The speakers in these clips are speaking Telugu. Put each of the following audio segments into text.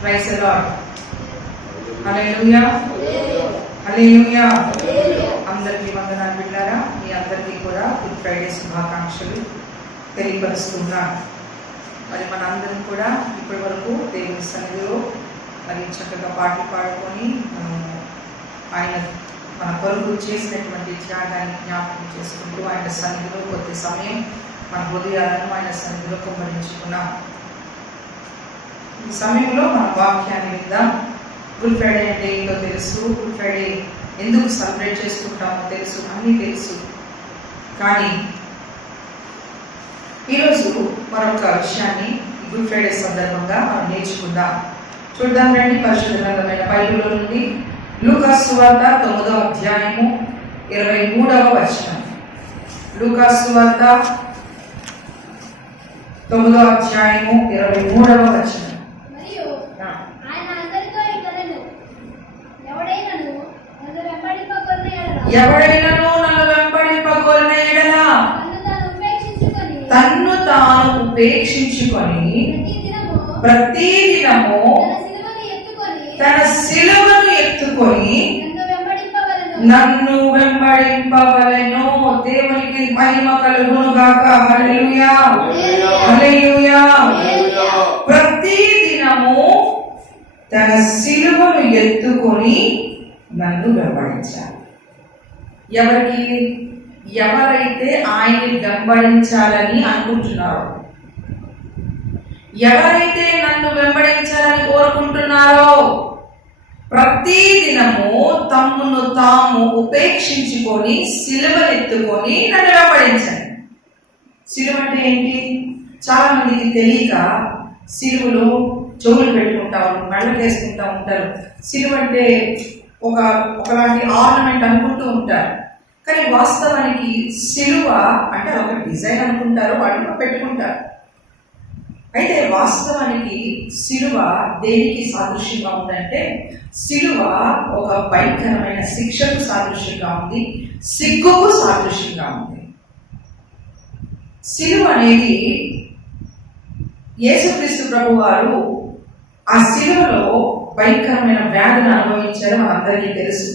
Praise the Lord. హల్లెలూయా హల్లెలూయా. అందరికీ వందనాలు బిడ్డారా. మీ అందరికీ కూడా గుడ్ ఫ్రైడే శుభాకాంక్షలు తెలియపరుస్తున్నాను. మరి మన అందరం కూడా ఇప్పటి వరకు దేవుని సన్నిధిలో మరి చక్కగా పాటలు పాడుకొని ఆయన మన కొరకు చేసినటువంటి త్యాగాన్ని జ్ఞాపకం చేసుకుంటూ ఆయన సన్నిధిలో కొద్ది సమయం మన హృదయాలను ఆయన సన్నిధిలో కుమ్మరించుకున్నాం. ఈ సమయంలో మన వాక్యాన్ని విందాం. గుడ్ ఫ్రైడే అంటే ఏంటో తెలుసు, గుడ్ ఫ్రైడే ఎందుకు సెలబ్రేట్ చేసుకుంటామో తెలుసు, అన్నీ తెలుసు. కానీ ఈరోజు మరొక విషయాన్ని గుడ్ ఫ్రైడే సందర్భంగా మనం నేర్చుకుందాం. చూద్దాం రండి. పరిశుద్ధ గ్రంథమైన బైబిల్లో నుండి లూకాసు సువార్త 9వ అధ్యాయము 23వ వచనం. లూకాసు సువార్త 9వ అధ్యాయము 23వ వచనం. ఎవడైనను నన్ను వెంబడింపగోరిన ఎడల తన్ను తాను ఉపేక్షించుకొని ప్రతిదినము తన సిలువను ఎత్తుకొని నన్ను వెంబడింపవలెను. దేవునికి మహిమ కలుగును గాక. హల్లెలూయా హల్లెలూయా. ప్రతిదినము తన సిలువను ఎత్తుకొని నన్ను వెంబడించాలి. ఎవరికి? ఎవరైతే ఆయన్ని వెంబడించాలని అనుకుంటున్నారో, ఎవరైతే నన్ను వెంబడించాలని కోరుకుంటున్నారో, ప్రతిదినము తమ్మును తాము ఉపేక్షించుకొని సిలువనెత్తుకొని నన్ను వెంబడించండి. సిలువ అంటే ఏంటి? చాలా మందికి తెలియక సిలువలో చెవులు పెట్టుకుంటారు, మెడలు వేసుకుంటూ ఉంటారు. సిలువ అంటే ఒకలాంటి ఆర్నమెంట్ అనుకుంటూ ఉంటారు. కానీ వాస్తవానికి సిలువ అంటే ఒక డిజైన్ అనుకుంటారు, వాటిలో పెట్టుకుంటారు. అయితే వాస్తవానికి సిలువ దేనికి సాదృశ్యంగా ఉందంటే, సిలువ ఒక భయంకరమైన శిక్షకు సాదృశ్యంగా ఉంది, సిగ్గుకు సాదృశ్యంగా ఉంది. సిలువ అనేది యేసుక్రీస్తు ప్రభు వారు ఆ సిలువలో భయంకరమైన వ్యాధిని అనుభవించారో మనందరికీ తెలుసు.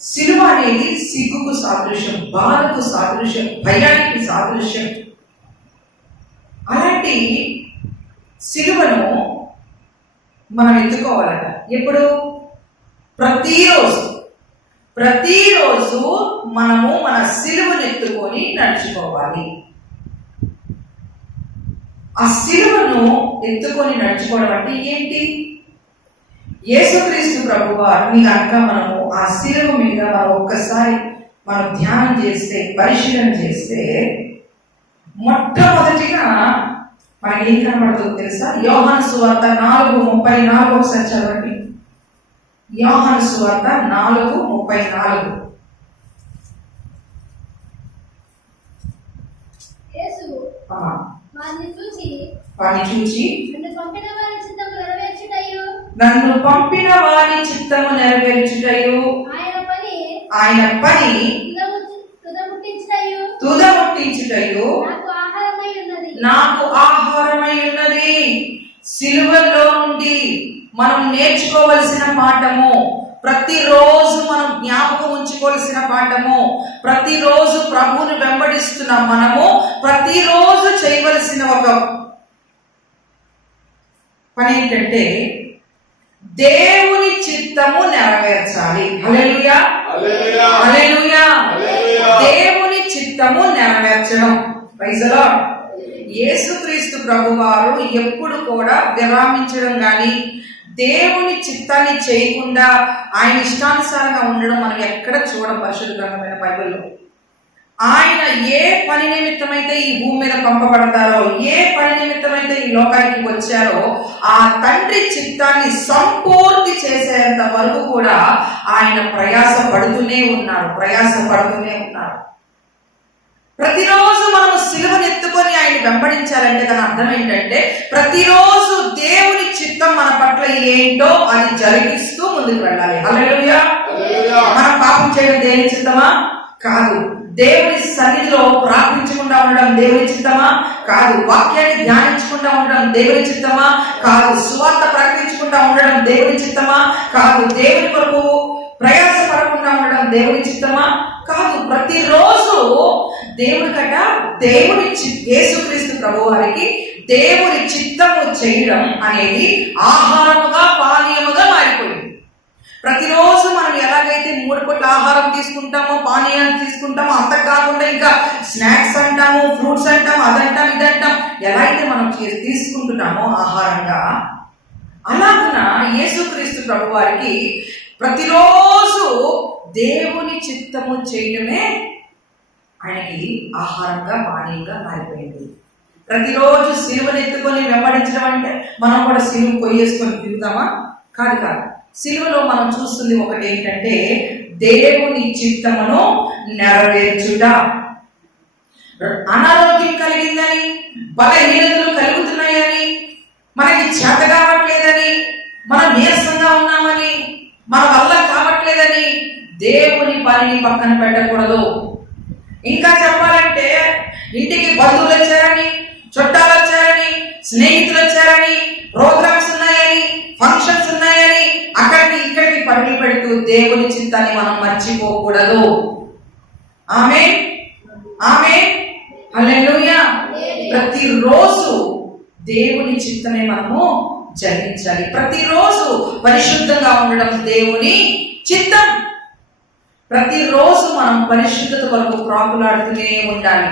సిలువ అనేది సిగ్గుకు సాదృశ్యం, బాధకు సాదృశ్యం, భయానికి సాదృశ్యం. అలాంటి సిలువను మనం ఎత్తుకోవాలట. ఎప్పుడు? ప్రతిరోజు మనము మన సిలువను ఎత్తుకొని నడుచుకోవాలి. ఆ సిలువను ఎత్తుకొని నడుచుకోవడం అంటే ఏంటి? యేసుక్రీస్తు ప్రభు వారిని కనుక మనము ఆ సిలువ మీద ఒక్కసారి మనం ధ్యానం చేస్తే, పరిశీలన చేస్తే, మొట్టమొదటిగా మనకి ఏం కనబడుతుందో తెలుసా? యోహాను సువార్త 4:34 ఒకసారి చదవండి. యోహాను సువార్త 4:34. వారిని చూచి నన్ను పంపిన వారి చిత్తము నెరవేర్చుటయు ఆయన పని తుదముట్టించుటయు నాకు ఆహారమై ఉన్నది. సిలువలో నుండి మనం నేర్చుకోవలసిన పాఠము, ప్రతిరోజు మనం జ్ఞాపకం ఉంచుకోవలసిన పాఠము, ప్రతిరోజు ప్రభువుని వెంబడిస్తున్న మనము ప్రతిరోజు చేయవలసిన ఒక పని ఏంటంటే దేవుని చిత్తము నెరవేర్చాలి. హల్లెలూయా హల్లెలూయా. దేవుని చిత్తము నెరవేర్చడం. Praise the Lord. యేసుక్రీస్తు ప్రభు వారు ఎప్పుడు కూడా విరామించడం కానీ, దేవుని చిత్తాన్ని చేయకుండా ఆయన ఇష్టానుసారంగా ఉండడం మనం ఎక్కడ చూడం పరిశుద్ధ గ్రంథమైన బైబిల్లో. ఆయన ఏ పని నిమిత్తమైతే ఈ భూమి మీద పంపబడతారో, ఏ పని నిమిత్తమైతే ఈ లోకానికి వచ్చారో, ఆ తండ్రి చిత్తాన్ని సంపూర్తి చేసేంత వరకు కూడా ఆయన ప్రయాసపడుతూనే ఉన్నారు. ప్రతిరోజు మనం సిలువను ఎత్తుకొని ఆయన వెంబడించాలంటే దాని అర్థం ఏంటంటే, ప్రతిరోజు దేవుని చిత్తం మన పట్ల ఏంటో అది జరిగిస్తూ ముందుకు వెళ్ళాలి. హల్లెలూయా. మనం పాపం చేయడం దేవుని చిత్తమా? కాదు. దేవుని సన్నిధిలో ప్రార్థించకుండా ఉండడం దేవుని చిత్తమా? కాదు. వాక్యాన్ని ధ్యానించకుండా ఉండడం దేవుని చిత్తమా? కాదు. సువార్త ప్రకటించకుండా ఉండడం దేవుని చిత్తమా? కాదు. దేవుని కొరకు ప్రయాసపడకుండా ఉండడం దేవుని చిత్తమా? కాదు. ప్రతిరోజు దేవుడికట యేసుక్రీస్తు ప్రభు వారికి దేవుని చిత్తము చేయడం అనేది ఆహారముగా పానీయముగా మారిపోయింది. ప్రతిరోజు మనం ఎలాగైతే 3 పూట్ల ఆహారం తీసుకుంటామో, పానీయాలు తీసుకుంటామో, అంత కాకుండా ఇంకా స్నాక్స్ అంటాము, ఫ్రూట్స్ అంటాము, అదంటాం ఇదంటాం, ఎలా అయితే మనం తీసుకుంటున్నామో ఆహారంగా, అలాగున యేసుక్రీస్తు ప్రభు వారికి ప్రతిరోజు దేవుని చిత్తము చేయడమే ఆయనకి ఆహారంగా పానీయంగా మారిపోయింది. ప్రతిరోజు సిలువనెత్తుకొని వెంబడించడం అంటే మనం కూడా సిలువ కొయ్యేసుకొని తిరుగుతామా? కాదు కాదు. సిలువలో మనం చూస్తుంది ఒకటి ఏంటంటే దేవుని చిత్తమును నెరవేర్చుట. అనారోగ్యం కలిగిందని, బలహీనతలు కలుగుతున్నాయని, మనకి చేత కావట్లేదని, మనం నీరసంగా ఉన్నామని, మన వల్ల కావట్లేదని దేవుని పనిని పక్కన పెట్టకూడదు. ఇంకా చెప్పాలంటే ఇంటికి బంధువులు వచ్చారని, చుట్టాలు వచ్చారని, స్నేహితులు వచ్చారని, ప్రోగ్రామ్స్ ఉన్నాయని, ఫంక్షన్స్ ఉన్నాయని అక్కడికి ఇక్కడికి పరుగులు పెడుతూ దేవుని చిత్తాన్ని మనం మర్చిపోకూడదు. ఆమేన్, ఆమేన్, హల్లెలూయా. ప్రతిరోజు దేవుని చిత్తమే మనము జరిగించాలి. ప్రతిరోజు పరిశుద్ధంగా ఉండడం దేవుని చిత్తం. ప్రతిరోజు మనం పరిశుద్ధత కొరకు ప్రాకులాడుతూనే ఉండాలి.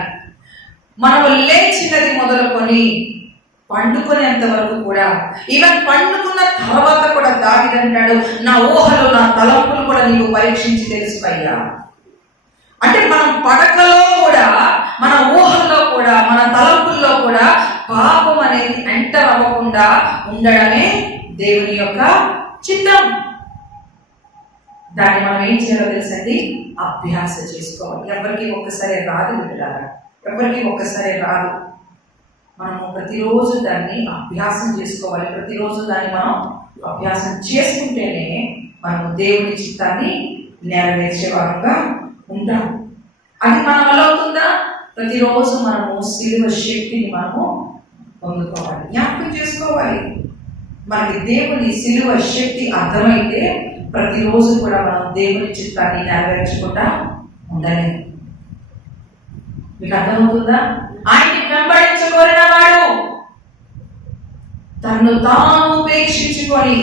మనము లేచినది మొదలుకొని పండుకునేంత వరకు కూడా, ఈవెన్ పండుకున్న తర్వాత కూడా దావీదంటాడు, నా ఊహలు నా తలంపులు కూడా నీవు పరీక్షించి తెలుసుపయ్యా. అంటే మనం పడకలో కూడా, మన ఊహల్లో కూడా, మన తలంపుల్లో కూడా పాపం అనేది ఎంటర్ అవ్వకుండా ఉండడమే దేవుని యొక్క చిత్తం. దాన్ని మనం ఏం చేయాలో తెలుసండి, అభ్యాస చేసుకోవాలి. ఎవరికి ఒక్కసారి రాదు బిడ్డలారా, ఎవరికి ఒక్కసారి రాదు. మనము ప్రతిరోజు దాన్ని అభ్యాసం చేసుకోవాలి. ప్రతిరోజు దాన్ని మనం అభ్యాసం చేసుకుంటేనే మనము దేవుని చిత్తాన్ని నెరవేర్చే వారంగా ఉంటాం. అది మన వల్ల అవుతుందా? ప్రతిరోజు మనము సిలువ శక్తిని మనము పొందుకోవాలి, జ్ఞాపకం చేసుకోవాలి. మనకి దేవుని సిలువ శక్తి అర్థమైతే ప్రతిరోజు కూడా మనం దేవుని చిత్తాన్ని నెరవేర్చకుండా ఉండలేము. మీకు అర్థమవుతుందా? ఆయన్ని వెంబడించకోరిన వాడు తను తాను ఉపేక్షించుకొని,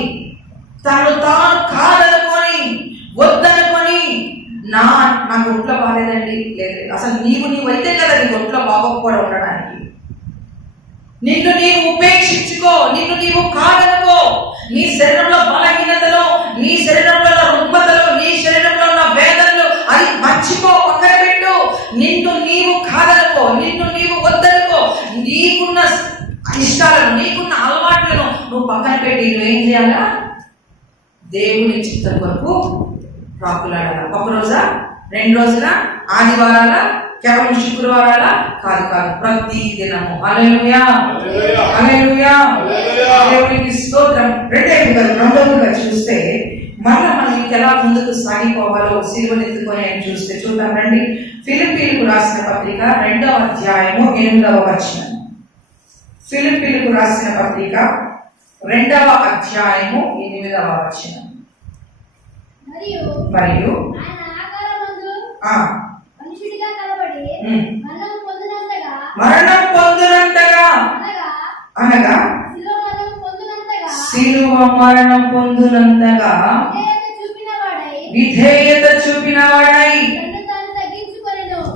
తను తాను కాదనుకొని, వద్దనుకొని, నాకు ఒంట్లో బాగాలేదండి, లేదు అసలు నీవైతే కదా నీ ఒంట్లో బాగోకపోవడం ఉండడానికి. నిన్ను నీవు ఉపేక్షించుకో, నిన్ను నీవు కాదనుకో. నీ శరీరంలో బలహీనతలో, నీ శరీరంలో రుగ్మతలో, నీ శరీరంలో ఉన్న వేదనలు అది మర్చిపో, పక్కన పెట్టు. నిన్ను నీవు కాదనుకో, నిన్ను నీవు వద్దనుకో. నీకున్న ఇష్టాలను, నీకున్న అలవాట్లను నువ్వు పక్కన పెట్టి నువ్వేం చేయాలా? దేవుని చిత్తం కొరకు ప్రాకులాడాల. ఒక రోజా, 2 రోజుల, ఆదివారాల, కేవలం శుక్రవారాల కాదు కాదు, ప్రతి దినము. హల్లెలూయా, హల్లెలూయా, దేవునికి స్తోత్రం. రెండవదిగా చూస్తే మళ్ళీ మనం ఎలా ముందుకు సాగిపోవాలో సిలువనెత్తుకొని చూస్తే చూద్దాం రండి. ఫిలిప్పీలకు రాసిన పత్రిక 2వ అధ్యాయము 8వ వచనం. ఫిలిప్పీలకు రాసిన పత్రిక 2వ అధ్యాయము 8వ వచనం. మరియు మరణం పొందునంతగా, అనగా సిలువ మరణం పొందునంతగా విధేయత చూపిన వాడై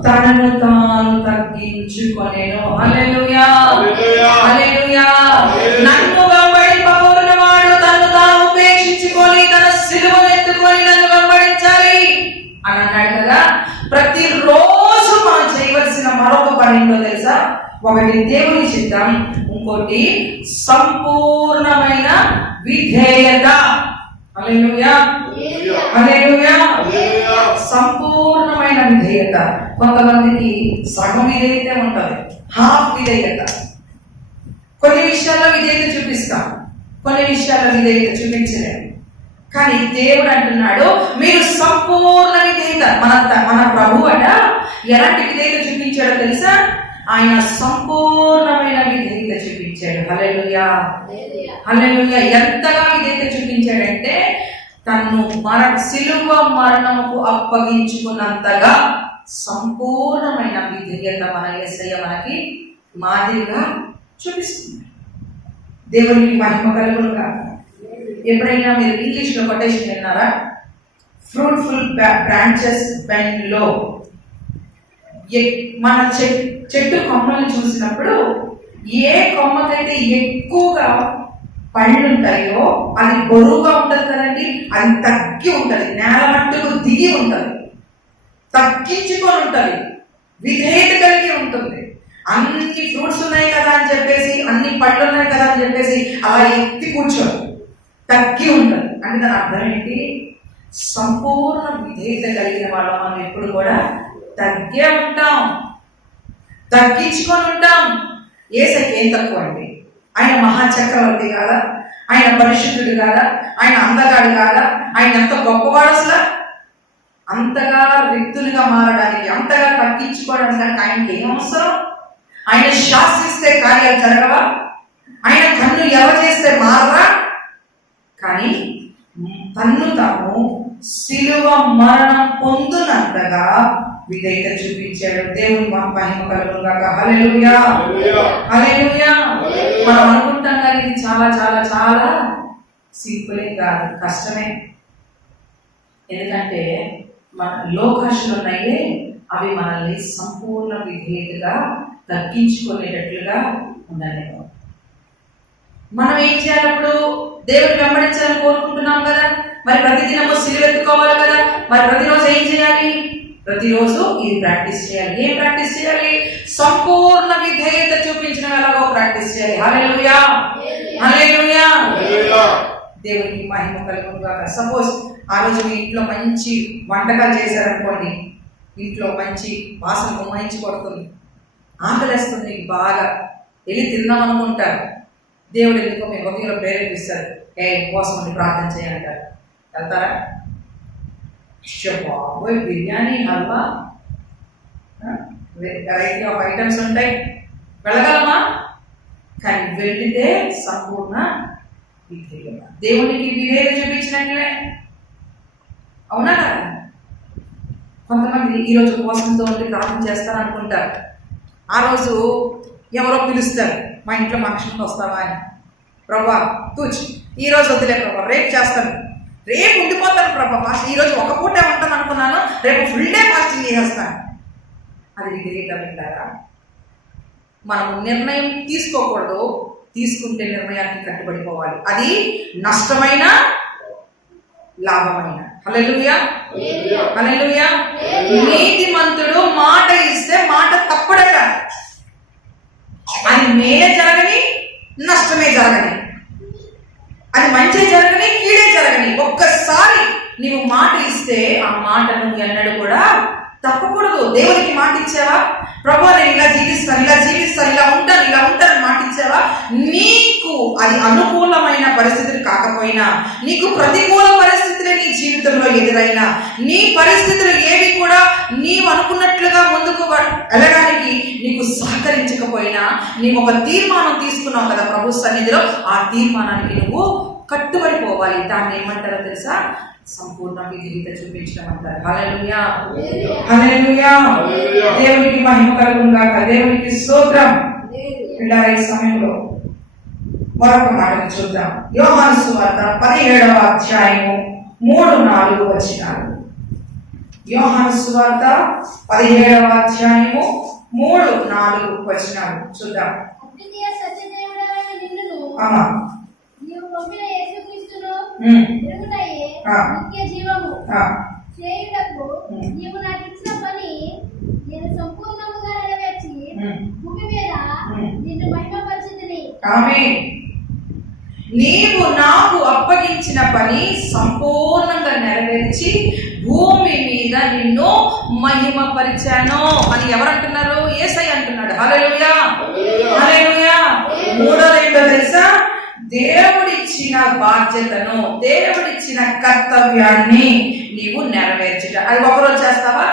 తనను తాను తగ్గించుకొనెను. హల్లెలూయా, హల్లెలూయా. నన్ను వెంబడింపబోతున్న వాడు తనను తాను ఉపేక్షించుకొని తన సిలువను ఎత్తుకొని నన్ను వెంబడించాలి అని అన్నాడు కదా. ప్రతిరోజు మనం చేయవలసిన మరొక పని ఏంటో తెలుసా? ఒకటి దేవుని చిత్తం, ఇంకోటి సంపూర్ణమైన విధేయత. హల్లెలూయా, హల్లెలూయా. సంపూర్ణమైన విధేయత. కొంతమందికి సగం విధేయత ఉంటుంది, హాఫ్ విధేయత. కొన్ని విషయాల్లో విధేయత చూపిస్తాం, కొన్ని విషయాల్లో విధేయత చూపించలేము. కానీ దేవుడు అంటున్నాడు మీరు సంపూర్ణ విధేయత. మన ప్రభు అట ఎలాంటి విధేయత చూపించాడో తెలుసా? ఆయన సంపూర్ణమైన విధేయత చూపించాడు. హల్లెలూయా, హల్లెలూయా. ఎంతగా విధేయత చూపించాడంటే తను శిలువ మరణముకు అప్పగించుకున్నంతగా సంపూర్ణమైన విధేయత మన యేసయ్య మనకి మాదిరిగా చూపిస్తుంది. దేవునికి మహిమ కలుగును గాక. ఎప్పుడైనా మీరు ఇంగ్లీష్లో కొటేషన్ విన్నారా? ఫ్రూట్ఫుల్ బ్రాంచెస్ బెండ్ లో. మన చెట్టు కొమ్మల్ని చూసినప్పుడు ఏ కొమ్మకైతే ఎక్కువగా పళ్ళు ఉంటాయో అది బరువుగా ఉంటుంది కదండి, అది తగ్గి ఉంటుంది, నేల మట్టుకు దిగి ఉంటుంది, తగ్గించుకొని ఉంటుంది, విధేయత కలిగి ఉంటుంది. అన్ని ఫ్రూట్స్ ఉన్నాయి కదా అని చెప్పేసి, అన్ని పళ్ళు ఉన్నాయి కదా అని చెప్పేసి అలా ఎత్తి కూర్చోదు, తగ్గి ఉంటుంది. అంటే దాని అర్థం ఏంటి? సంపూర్ణ విధేయత కలిగిన వాళ్ళ మనం ఎప్పుడు కూడా తగ్గే ఉంటాం, తగ్గించుకొని ఉంటాం. యేసయ్యకి ఏం తక్కువ అండి? ఆయన మహాచక్రవర్తి కాదా? ఆయన పరిశుద్ధుడు కాదా? ఆయన అందగాడు కాదా? ఆయన ఎంత గొప్పవాడు అసలు? అంతగా రిక్తులుగా మారడానికి, అంతగా తగ్గించుకోవడానికి ఆయనకి ఏం అవసరం? ఆయన శాసిస్తే కార్యాలు జరగవా? ఆయన కన్ను ఎవ చేస్తే మారరా? కానీ తన్ను తాను శిలువ మరణం పొందునంతగా విధేయత చూపించాడు. దేవుని మహిమ కలుగును గాక. హల్లెలూయా, హల్లెలూయా. మనం అనుకుంటాం కానీ ఇది చాలా చాలా చాలా సింపులే కాదు, కష్టమే. ఎందుకంటే మన లోకాశలు ఉన్నాయే అవి మనల్ని సంపూర్ణ విధేయతగా తగ్గించుకునేటట్లుగా ఉండలేము. మనం ఏం చేయాలి? అప్పుడు దేవుని వెంబడించాలని కోరుకుంటున్నాం కదా, మరి ప్రతిదినము సిలువెత్తుకోవాలి కదా, మరి ప్రతిరోజు ఏం చేయాలి? ప్రతిరోజు ఇది ప్రాక్టీస్ చేయాలి. ఏం ప్రాక్టీస్ చేయాలి? సంపూర్ణ విధేయత చూపించిన ఎలాగో ప్రాక్టీస్ చేయాలి. హల్లెలూయా, హల్లెలూయా. దేవునికి మహిమ కలుగును గాక. సపోజ్ ఆ రోజు మీ ఇంట్లో మంచి వంటకాలు చేశారనుకోండి, ఇంట్లో మంచి వాసన గుమ్మాయించి కొడుతుంది, ఆకలిస్తుంది, నీకు బాగా వెళ్ళి తిందాం అనుకుంటారు. దేవుడు ఎందుకో మీ హృదయంలో ప్రేరేపిస్తారు, ఉపవాసం ఉండి ప్రార్థన చేయాలంటారు. వెళ్తారా? బాబోయ్, biryani, halwa, variety of items ఉంటాయి, వెళ్ళగలమా? కానీ వెళ్తే సంపూర్ణ విధేయత, దేవునికి విధేయత చూపించినట్లే. అవునా కదా? కొంతమంది ఈరోజు ఉపవాసంతో ఉండి ప్రార్థన చేస్తారనుకుంటారు. ఆ రోజు ఎవరో పిలుస్తారు, మా ఇంట్లో ఫంక్షన్కి వస్తావా అని. ప్రభా తూచి ఈరోజు వద్దులే ప్రభా, రేపు చేస్తాను, రేపు ఉండిపోతాను ప్రభా, ఫాస్ట్ ఈరోజు ఒక పూటే ఉంటాను అనుకున్నాను, రేపు ఫుల్ డే ఫాస్టింగ్ చేసేస్తాను. అది విధేయత వింటారా? మనము నిర్ణయం తీసుకోకూడదు, తీసుకుంటే నిర్ణయానికి కట్టుబడిపోవాలి. అది నష్టమైన లాభమైన. హల్లెలూయా, హల్లెలూయా. నీతిమంతుడు మాట ఇస్తే మాట తప్పడట. అది మేలే జరగని, నష్టమే జరగని, అది మంచి జరగని, కీడే జరగని, ఒక్కసారి నీవు మాట ఇస్తే ఆ మాటను ఎన్నడూ కూడా తప్పకూడదు. దేవునికి మాట ఇచ్చావా? ప్రభు నేను ఇలా జీవిస్తాను, ఇలా జీవిస్తాను, ఇలా ఉంటాను మాట ఇచ్చావా? నీకు అది అనుకూలమైన పరిస్థితులు కాకపోయినా, నీకు ప్రతికూల పరిస్థితులే నీ జీవితంలో ఎదురైనా, నీ పరిస్థితులు ఏవి కూడా నీవు అనుకున్నట్లుగా ముందుకు వెళ్ళడానికి నీకు సహకరించకపోయినా, నీవు ఒక తీర్మానం తీసుకున్నావు కదా ప్రభు సన్నిధిలో, ఆ తీర్మానానికి నువ్వు కట్టుబడిపోవాలి. దాన్ని ఏమంటారో తెలుసా? సంపూర్ణ విధేయత చూపించడం అంటారు. హల్లెలూయా, హల్లెలూయా. దేవునికి మహిమ కలుగును గాక. దేవునికి స్తోత్రం. ఇలా ఈ సమయంలో మరొక మాటను చూద్దాం. యోహాను సువార్త 17వ అధ్యాయము 3-4 వచనాలు. యోహాను సువార్త 17వ అధ్యాయము 3-4 వచనాలు చూద్దాం. నీవు నాకు అప్పగించిన పని సంపూర్ణంగా నెరవేర్చి భూమి మీద నిన్ను మహిమపరిచాను అని ఎవరంటున్నారు? యేసయ్య అంటున్నాడు. హల్లెలూయా, హల్లెలూయా. మూడోది ఏంటో తెలుసా? దేవుడిచ్చిన బాధ్యతను, దేవుడిచ్చిన కర్తవ్యాన్ని నీవు నెరవేర్చుట. అది ఒకరోజు చేస్తావా?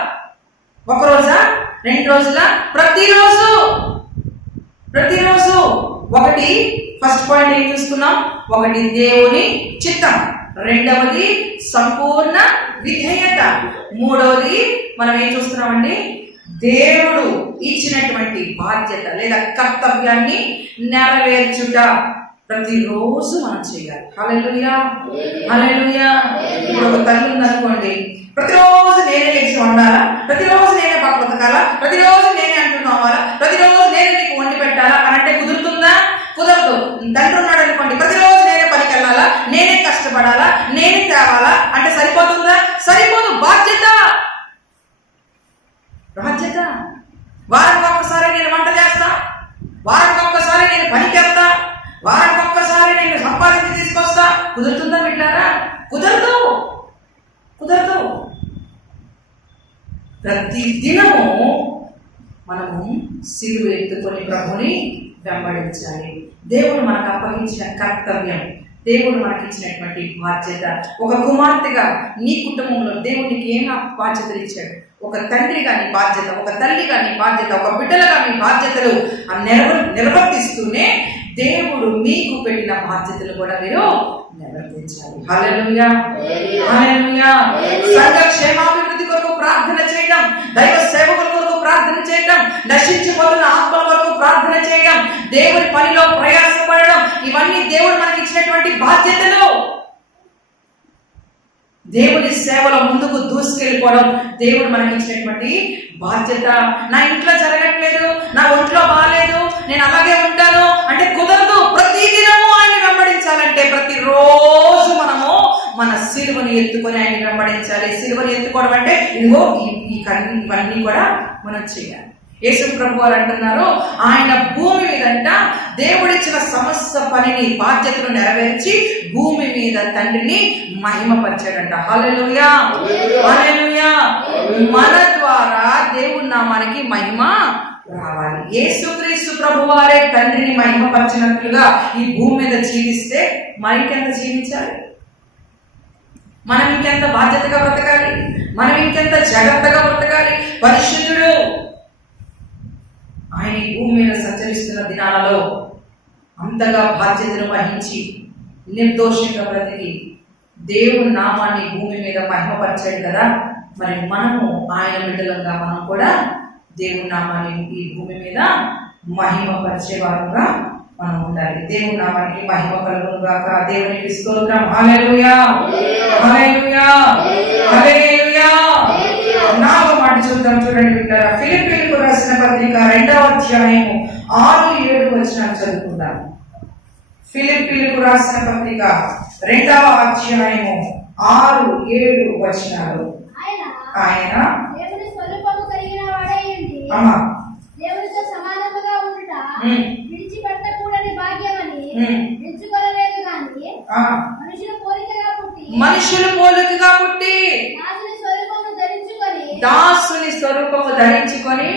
ఒకరోజా? 2 రోజుల? ప్రతిరోజు. ఒకటి ఫస్ట్ పాయింట్ ఏం చూసుకున్నాం? ఒకటి దేవుని చిత్తం, రెండవది సంపూర్ణ విధేయత, మూడవది మనం ఏం చూస్తున్నామండి? దేవుడు ఇచ్చినటువంటి బాధ్యత లేదా కర్తవ్యాన్ని నెరవేర్చుట ప్రతిరోజు మనం చేయాలి. హల్లెలూయా, హల్లెలూయా. ఇప్పుడు ఒక తల్లి ఉందనుకోండి, ప్రతిరోజు నేనే లేచి వండాలా, ప్రతిరోజు నేనే పక్క ఉతకాలా, ప్రతిరోజు నేనే అంటున్నావాలా, ప్రతిరోజు నేనే నీకు వండి పెట్టాలా అని అంటే కుదురుతుందా? కుదరదు. తండ్రి ఉన్నాడు అనుకోండి, ప్రతిరోజు నేనే పనికి వెళ్ళాలా, నేనే కష్టపడాలా, నేనే తేవాలా అంటే సరిపోతుందా? సరిపోదు. బాధ్యత. వారానికి ఒక్కసారి నేను వంట చేస్తా, వారానికి ఒక్కసారి నేను పనికి వెళ్తా, వారానికి ఒక్కసారి నేను సంపాదించి తీసుకొస్తా. కుదురుతుందా బిడ్డారా? కుదరదు. ప్రతి దినము మనము సిలువ ఎత్తుకొని ప్రభుని వెంబడించాలి. దేవుడు మనకు అప్పగించిన కర్తవ్యం, దేవుడు మనకిచ్చినటువంటి బాధ్యత. ఒక కుమార్తెగా నీ కుటుంబంలో దేవునికి ఏం బాధ్యతలు ఇచ్చాడు? ఒక తండ్రిగా నీ బాధ్యత, ఒక తల్లిగా నీ బాధ్యత, ఒక బిడ్డలుగా నీ బాధ్యతలు నిర్వర్తిస్తూనే దేవుడు మీకు పెట్టిన బాధ్యతలు కూడా మీరు నిర్వర్తించాలి. హల్లెలూయా, హల్లెలూయా. సంఘ క్షేమాభివృద్ధి కొరకు ప్రార్థన చేయడం, దైవ సేవకుల కొరకు ప్రార్థన చేయడం, నశించిపోతున్న ఆత్మల కొరకు ప్రార్థన చేయడం, దేవుని పనిలో ప్రయాసపడడం, ఇవన్నీ దేవుడు మనకి ఇచ్చినటువంటి బాధ్యతలు. దేవుని సేవలో ముందుకు దూసుకెళ్ళిపోవడం దేవుడు మనకి ఇచ్చినటువంటి బాధ్యత. నా ఇంట్లో జరగట్లేదు, నా ఒంట్లో బాగాలేదు, నేను అలాగే ఉంటాను అంటే కుదరదు. ప్రతిదినము ఆయన వెంబడించాలంటే ప్రతిరోజు మనము మన సిలువని ఎత్తుకొని ఆయన వెంబడించాలి. సిలువని ఎత్తుకోవడం అంటే ఇదిగో ఇవన్నీ కూడా మనం చేయాలి. యేసు ప్రభు వారు అంటున్నారు, ఆయన భూమి మీదంట దేవుడిచ్చిన సమస్త పనిని, బాధ్యతను నెరవేర్చి భూమి మీద తండ్రిని మహిమపరిచాడంట. హల్లెలూయా, హల్లెలూయా. మన ద్వారా దేవుని నామానికి మహిమ రావాలి. యేసుక్రీస్తు ప్రభు వారే తండ్రిని మహిమపరిచినట్లుగా ఈ భూమి మీద జీవిస్తే మనకెంత జీవించాలి? మనం ఇంకెంత బాధ్యతగా బ్రతకాలి? మనం ఇంకెంత జాగ్రత్తగా బ్రతకాలి? పరిశుద్ధుడు ఆయన ఈ భూమి మీద సంచరిస్తున్న దినాలలో అంతగా బాధ్యతను వహించి నిర్దోషంగా బ్రతికి దేవుని నామాన్ని భూమి మీద మహిమపరిచాడు కదా. మరి మనము ఆయన బిడ్డలంగా మనం కూడా దేవుని నామాన్ని ఈ భూమి మీద మహిమపరిచే వారుగా మనం ఉండాలి. దేవుని నామానికి మహిమ కలుగును గాక. దేవునికి స్తోత్రం. హల్లెలూయా, హల్లెలూయా, హల్లెలూయా. 4వ మాట చూద్దాం. చూడండి బిడ్డలారా, ఫిలిప్పీయులకు రాసిన పత్రిక 2వ అధ్యాయము 6-7 వచనాలు చదువుకుందాం. ఫిలిప్పీయులకు రాసిన పత్రిక 2వ అధ్యాయము 6-7 వచనాలు. ఆయన దేవుని స్వరూపము కలిగిన వాడైంది, దేవునితో సమానముగా ఉండుట విడిచిపెట్టకూడని భాగ్యమని ఎంచుకొనలేదు గాని మనుషుల పోలికగా పుట్టి దాసుని స్వరూపము ధరించుకొని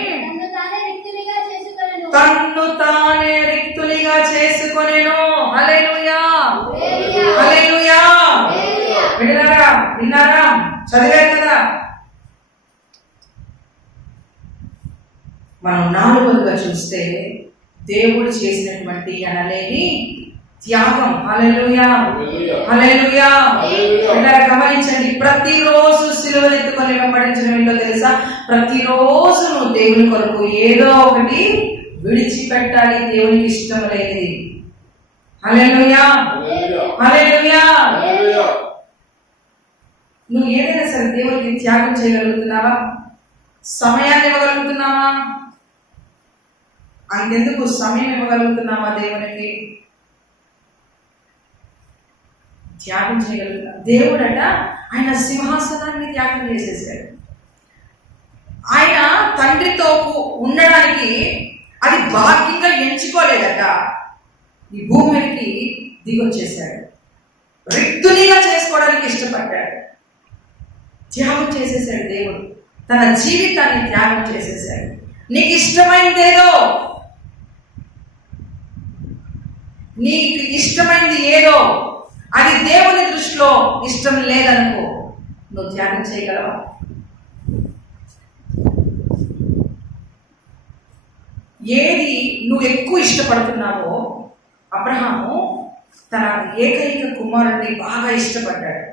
తన్ను తానే రిక్తునిగా చేసుకొనెను. హల్లెలూయా, హల్లెలూయా. విన్నారా? చదివారు కదా. మనం 4వదిగా చూస్తే దేవుడు చేసినటువంటి అనలేని త్యాగం. హల్లెలూయా, హల్లెలూయా. గమనించండి, ప్రతిరోజు సిలువను ఎత్తుకొని వెంబడించడం ఏంటో తెలుసా? ప్రతిరోజు నువ్వు దేవుని కొరకు ఏదో ఒకటి విడిచిపెట్టాలి, దేవునికి ఇష్టం లేనిది. హల్లెలూయా, హల్లెలూయా. నువ్వు ఏదైనా సరే దేవునికి త్యాగం చేయగలుగుతున్నావా? సమయాన్ని ఇవ్వగలుగుతున్నావా? అంతెందుకు సమయం ఇవ్వగలుగుతున్నావా దేవునికి? త్యాగం చేయగలుగుతా. దేవుడట ఆయన సింహాసనాన్ని త్యాగం చేసేసాడు. ఆయన తండ్రితో ఉండడానికి అది భాగ్యంగా ఎంచుకోలేదట. ఈ భూమికి దిగొచ్చేసాడు. రిక్తునిగా చేసుకోవడానికి ఇష్టపడ్డాడు. త్యాగం చేసేసాడు దేవుడు. తన జీవితాన్ని త్యాగం చేసేసాడు. నీకు ఇష్టమైనదేదో నీకు ఇష్టమైంది ఏదో అది దేవుని దృష్టిలో ఇష్టం లేదనుకో, నువ్వు త్యాగం చేయగలవా? ఏది నువ్వు ఎక్కువ ఇష్టపడుతున్నావో, అబ్రహాము తన ఏకైక కుమారుడిని బాగా ఇష్టపడ్డాడు.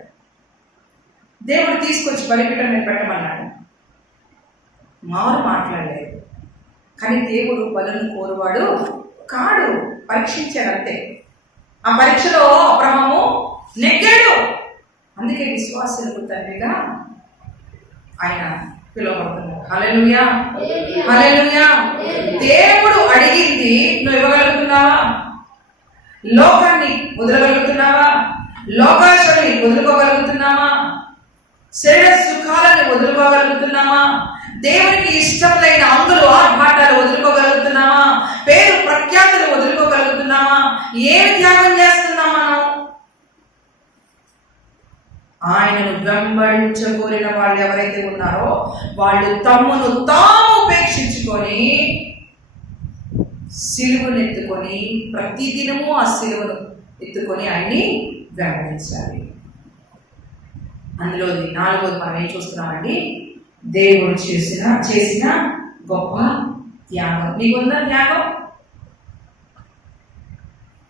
దేవుడు తీసుకొచ్చి బలిపీఠం మీద పెట్టమన్నాడు. మారు మాట్లాడలేదు. కానీ దేవుడు బలులను కోరువాడు కాడు. పరీక్షించాడు అంతే. ఆ పరీక్షలో అబ్రహాము నెగ్గాడు. అందుకే విశ్వాసులకు తండ్రిగా ఆయన పిలువబడుతున్నారు. హల్లెలూయా, హల్లెలూయా. దేవుడు అడిగింది నువ్వు ఇవ్వగలుగుతున్నావా? లోకాన్ని వదలగలుగుతున్నావా? లోకాశల్ని వదులుకోగలుగుతున్నావా? శరీర సుఖాలను వదులుకోగలుగుతున్నామా? దేవునికి ఇష్టం లేని అంగులు ఆర్భాటాలు వదులుకోగలుగుతున్నామా? పేరు ప్రఖ్యాతులు వదులుకోగలుగుతున్నామా? ఏమి త్యాగం చేస్తున్నాం మనం? ఆయనను వెంబడించగోరిన వాళ్ళు ఎవరైతే ఉన్నారో వాళ్ళు తమ్మును తాము ఉపేక్షించుకొని సిలువను ఎత్తుకొని ప్రతిదినము ఆ సిలువను ఎత్తుకొని ఆయన్ని వెంబడించాలి. అందులో 4వది మనం ఏం చూస్తున్నామండి? దేవుడు చేసిన గొప్ప త్యాగం. నీకుందా త్యాగం?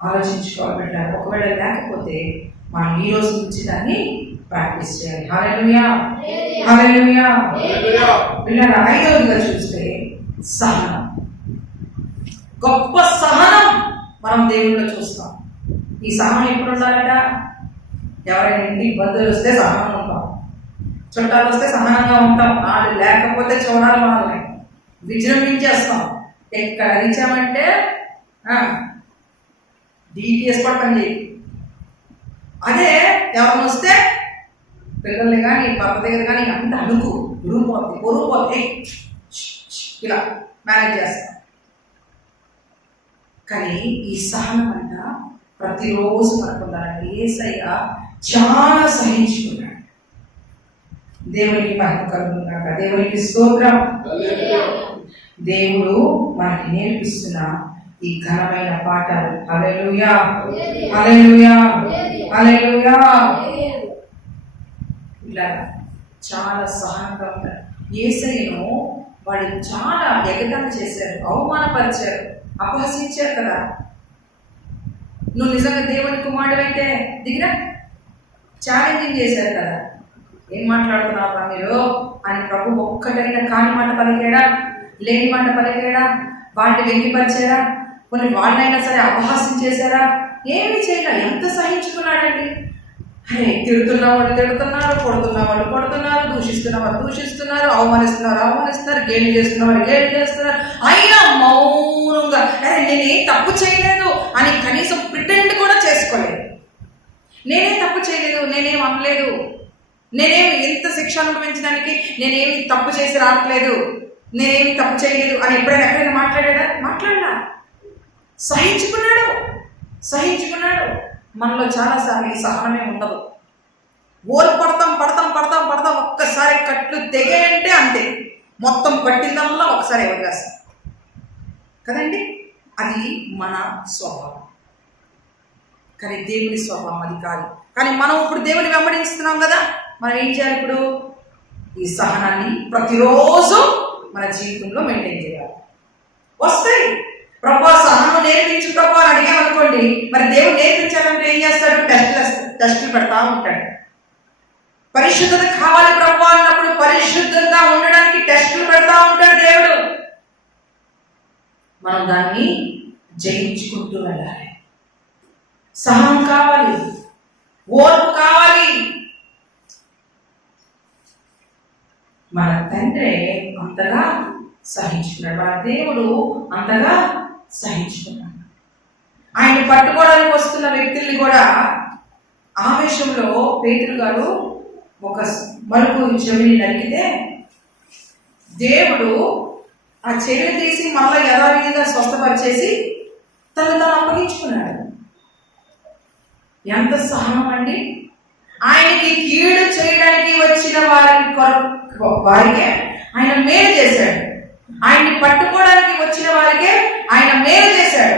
ఆలోచించుకోవాలి. ఒకవేళ లేకపోతే మనం ఈ రోజు నుంచి దాన్ని ప్రాక్టీస్ చేయాలి. హల్లెలూయా, హల్లెలూయా. పిల్లల 5వదిగా చూస్తే సహనం. గొప్ప సహనం మనం దేవుళ్ళలో చూస్తాం. ఈ సహనం ఎప్పుడు ఉండాలట? ఎవరైనా ఇంటికి బంధువులు వస్తే సహనంగా ఉంటాం, చుట్టాలు వస్తే సహనంగా ఉంటాం. వాళ్ళు లేకపోతే చూడాలి, మనల్ని విజృంభించేస్తాం. ఎక్కడ అరిచామంటే డిటిఎస్ కూడా పని చేయదు. అదే ఎవరిని వస్తే పిల్లల్ని కానీ భర్త దగ్గర కానీ అంత అడుగు పొరుగు ఇలా మేనేజ్ చేస్తాం. కానీ ఈ సహనం అంట ప్రతిరోజు మనకు ఉండాలంటే యేసయ్య చాలా సహించుకున్నాడు. దేవునికి మహిమ కలుగుగాక. దేవునికి స్తోత్రం. దేవుడు మనకి నేర్పిస్తున్న ఈ ఘనమైన పాఠాలు. హల్లెలూయా, హల్లెలూయా, హల్లెలూయా. ఇలా చాలా సహనంగా ఉంటారు. యేసయ్యను వాళ్ళు చాలా ఎగతాళి చేశారు, అవమానపరిచారు, అపహసించారు కదా. నువ్వు నిజంగా దేవుని కుమారుడైతే దిగిరా, ఛాలెంజింగ్ చేశారు కదా. ఏం మాట్లాడుతున్నావా మీరు అని ప్రభు ఒక్కటైనా కాని మాట పలికాడా? లేని మాట పలికాడా? వాటిని వెంకిపరిచారా? కొన్ని వాళ్ళైనా సరే అపహాస్యం చేశారా? ఏమీ చేయలే. ఎంత సహించుకున్నాడండి. అరే, తిడుతున్న వాళ్ళు తిడుతున్నారు, కొడుతున్న వాళ్ళు కొడుతున్నారు, దూషిస్తున్న వాళ్ళు దూషిస్తున్నారు, అవమానిస్తున్నారు, గేలి చేస్తున్న వాళ్ళు గేలి చేస్తున్నారు. అయినా మౌనంగా అరే నేనేం తప్పు చేయలేదు అని కనీసం ప్రిటెండ్ కూడా చేసుకోలేదు. నేనేం తప్పు చేయలేదు, నేనేం అనలేదు, నేనేమి ఎంత శిక్ష అనుభవించడానికి నేనేమి తప్పు చేసి రావట్లేదు, నేనేమి తప్పు చేయలేదు అని ఎప్పుడైనా ఎక్కడైనా మాట్లాడా? మాట్లాడలా. సహించుకున్నాడు. మనలో చాలాసార్లు ఈ సహనమే ఉండదు. ఓరు పడతాం, ఒక్కసారి కట్లు తెగేయంటే అంతే, మొత్తం పట్టిందల్లా ఒకసారి ఎవరికేస్తాం కదండి. అది మన స్వభావం. కానీ దేవుని స్వభావం అది కాదు. కానీ మనం ఇప్పుడు దేవుని వెంబడిస్తున్నాం కదా, మనం ఏం చేయాలి? ఇప్పుడు ఈ సహనాన్ని ప్రతిరోజు మన జీవితంలో మెయింటైన్ చేయాలి. వస్తాయి. ప్రభా సహనం నేర్పించు ప్రభా అని అడిగామనుకోండి, మరి దేవుడు నేర్పించాలంటే ఏం చేస్తాడు? టెస్టులు పెడతా ఉంటాడు. పరిశుద్ధత కావాలి ప్రభా అన్నప్పుడు పరిశుద్ధంగా ఉండడానికి టెస్టులు పెడతా ఉంటాడు దేవుడు. మనం దాన్ని జయించుకుంటూ వెళ్ళాలి. సహనం కావాలి, ఓర్పు కావాలి. మన తండ్రి అంతగా సహించుకున్నాడు, మన దేవుడు అంతగా సహించుకున్నాడు. ఆయన పట్టుకోవడానికి వస్తున్న వ్యక్తుల్ని కూడా ఆవేశంలో పేతురు గారు ఒక మలుపు చెవిని నరికితే దేవుడు ఆ చెవిని తీసి మళ్ళా యథావిధిగా స్వస్థపరిచేసి తను అప్పగించుకున్నాడు. ఎంత సహనం అండి! ఆయనకి కీడు చేయడానికి వచ్చిన వారికే ఆయన మేలు చేశాడు. ఆయన్ని పట్టుకోవడానికి వచ్చిన వారికే ఆయన మేలు చేశాడు.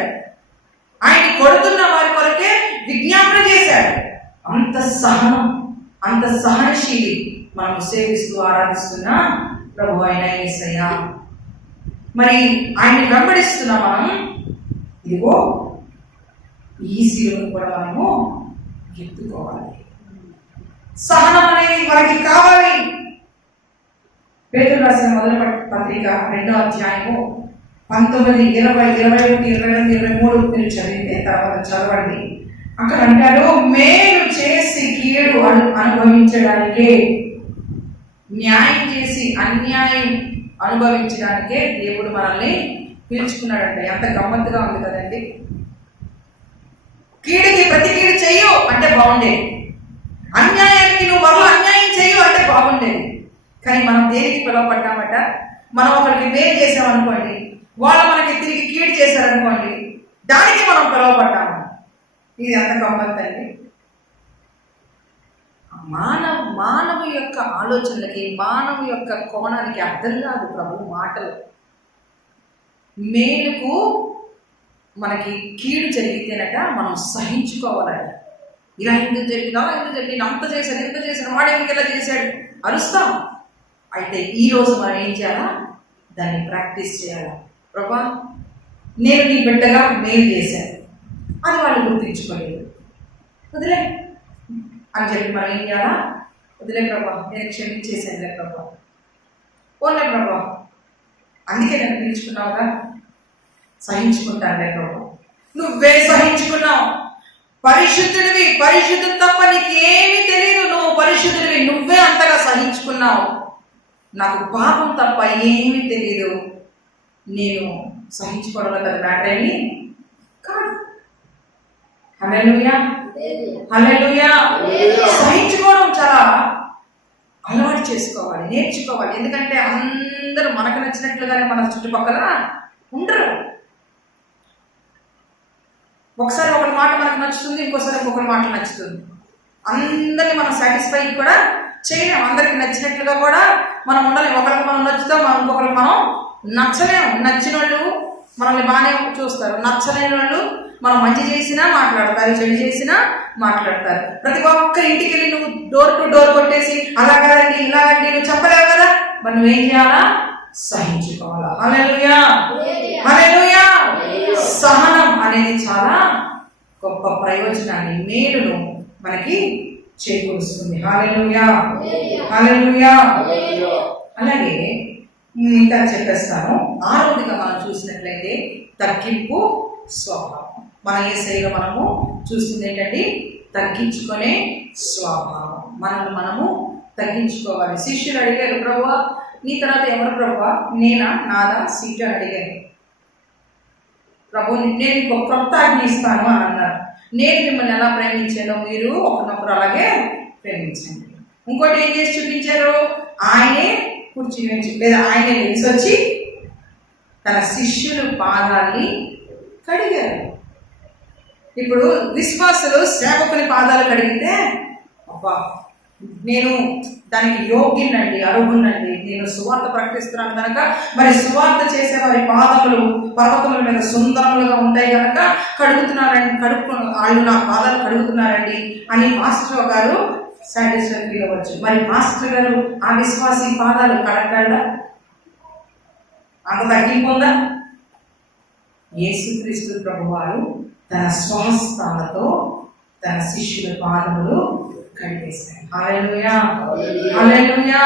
ఆయన్ని కొడుతున్న వారి కొరకే విజ్ఞాపన చేశాడు. అంత సహనం, అంత సహనశీలి మనము సేవిస్తూ ఆరాధిస్తున్న ప్రభు అయిన యేసయ్య. మరి ఆయన్ని వెంబడిస్తున్న మనం ఇదిగో ఈ శిలువను కూడా మనము ఎత్తుకోవాలి. సహనం అనేది మనకి కావాలి. పేతురు రాసిన మొదటి పత్రిక 2వ అధ్యాయము 19, 20, 21, 22, 23 మీరు చదివితే తర్వాత చదవండి. అక్కడ అంటారు, మేలు చేసి కీడు అనుభవించడానికే, న్యాయం చేసి అన్యాయం అనుభవించడానికే దేవుడు మనల్ని పిలుచుకున్నాడంట. ఎంత గమ్మత్తుగా ఉంది కదండి. కీడుకి ప్రతి కీడు చెయ్యు అంటే బాగుండేది, అన్యాయానికి నువ్వు మరో అన్యాయం చెయ్యు అంటే బాగుండేది. కానీ మనం దేనికి పిలువబడ్డామట? మనం ఒకరికి మేలు చేసామనుకోండి, వాళ్ళు మనకి తిరిగి కీడు చేశారనుకోండి, దానికి మనం పిలువబడ్డాము. ఇది ఎంత గమ్మత్తండి. మానవు యొక్క ఆలోచనలకి, మానవు యొక్క కోణానికి అర్థం కాదు ప్రభు మాటలు. మేలుకు మనకి కీడు జరిగితేనట మనం సహించుకోవాలట. ఇలా ఎందుకు జరిగింది, అలా ఎందుకు జరిగింది, అంత చేశాడు, ఎంత చేశాడు, వాడు ఎందుకు ఇలా చేశాడు అరుస్తాం. అయితే ఈరోజు మనం ఏం చేయాలా? దాన్ని ప్రాక్టీస్ చేయాలా. ప్రభా, నేను నీ బిడ్డగా మేలు చేశాను, అది వాళ్ళు గుర్తించుకోలేదు, వదిలే అని చెప్పి మనం ఏం చేయాలా? వదిలే ప్రభా, నేను క్షమించేసానులే ప్రభా, ఓన్లే ప్రభా, అందుకే నేను పిలుచుకున్నావుగా, సహించుకుంటానులే ప్రభా. నువ్వే సహించుకున్నావు, పరిశుద్ధుడివి, పరిశుద్ధుడు తప్ప నీకు ఏమీ తెలియదు, నువ్వు పరిశుద్ధుడివి, నువ్వే అంతగా సహించుకున్నావు, నాకు పాపం తప్ప ఏమీ తెలియదు, నేను సహించుకోవడం కదా మ్యాటర్ ఏమి కాదు. హల్లెలూయా, హల్లెలూయా. సహించుకోవడం చాలా అలవాటు చేసుకోవాలి, నేర్చుకోవాలి. ఎందుకంటే అందరూ మనకు నచ్చినట్లుగానే మన చుట్టుపక్కల ఉండరు. ఒకసారి ఒకరి మాట మనకు నచ్చుతుంది, ఇంకోసారి ఇంకొకరి మాట నచ్చుతుంది. అందరినీ మనం సాటిస్ఫై కూడా చేయలేము, అందరికి నచ్చినట్లుగా కూడా మనం ఉండాలి. ఒకరికి మనం నచ్చుతాం, ఇంకొకరికి మనం నచ్చలేము. నచ్చిన వాళ్ళు మనల్ని బాగానే చూస్తారు, నచ్చలేని వాళ్ళు మనం మంచి చేసినా మాట్లాడతారు, చెడు చేసినా మాట్లాడతారు. ప్రతి ఒక్క ఇంటికి వెళ్ళి నువ్వు డోర్ టు డోర్ కొట్టేసి అలాగండి ఇలాగండి నువ్వు చెప్పలేవు కదా. మరి నువ్వేం చేయాలా? సహించుకోవాలా. హల్లెలూయా, హల్లెలూయా. సహనం అనేది చాలా గొప్ప ప్రయోజనాన్ని, మేలును మనకి చేకూరుస్తుంది. హల్లెలూయా, హల్లెలూయా. అలాగే ఇంకా చెప్పేస్తాను. ఆరోగ్యంగా మనం చూసినట్లయితే తగ్గింపు స్వభావం. మన యేసయ్యలో మనము చూస్తుంది ఏంటండి? తగ్గించుకునే స్వభావం. మనము తగ్గించుకోవాలి. శిష్యులు అడిగారు, ప్రభువా నీ తర్వాత ఎవరు ప్రభువా, నేనా, నాదా సీటు అని అడిగారు. ప్రభు, నేను మీకు ఒక క్రొత్త ఆజ్ఞ ఇస్తాను అని అన్నారు. నేను మిమ్మల్ని ఎలా ప్రేమించానో మీరు ఒకరినొకరు అలాగే ప్రేమించండి. ఇంకోటి ఏం చేసి చూపించారు? ఆయనే కుర్చీ నుంచి లేదా ఆయనే నిలిచి వచ్చి తన శిష్యుల పాదాల్ని కడిగారు. ఇప్పుడు విశ్వాసులు సేవకుని పాదాలు కడిగితే అబ్బా నేను దానికి యోగ్యునండి, అర్హునండి, నేను సువార్త ప్రకటిస్తున్నాను కనుక మరి సువార్త చేసే వారి పాదములు పర్వతముల మీద సుందరములుగా ఉంటాయి కనుక కడుగుతున్నారండి, వాళ్ళు నా పాదాలు కడుగుతున్నారండి అని మాస్టర్ గారు సాటిస్ఫై ఫీల్ అవ్వచ్చు. మరి మాస్టర్ గారు ఆ విశ్వాసి పాదాలు కడగలరా? అంత తగ్గిపోందా? యేసుక్రీస్తు ప్రభువారు తన స్వహస్తాలతో తన శిష్యుల పాదములు కడిగేశారు. హల్లెలూయా, హల్లెలూయా.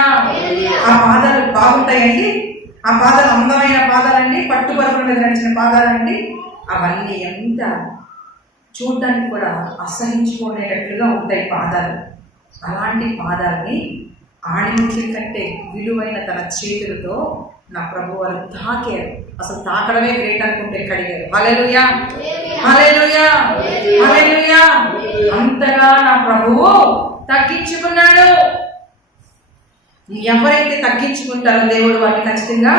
ఆ పాదాలు బాగుంటాయండి, ఆ పాదాలు అందమైన పాదాలండి, పట్టుబరుపుల మీద నడిచిన పాదాలండి. అవన్నీ ఎంత చూడడానికి కూడా అసహించుకునేటట్లుగా ఉంటాయి పాదాలు. అలాంటి పాదాలని ఆణిముత్యం కంటే విలువైన తన చేతులతో నా ప్రభు వారు తాకారు. అసలు తాకడమే గ్రేట్ అనుకుంటే కడిగారు. హల్లెలూయా, హల్లెలూయా, హల్లెలూయా. అంతగా నా ప్రభువు తగ్గించుకున్నాడు. ఎవరైతే తగ్గించుకుంటారో దేవుడు వారిని ఖచ్చితంగా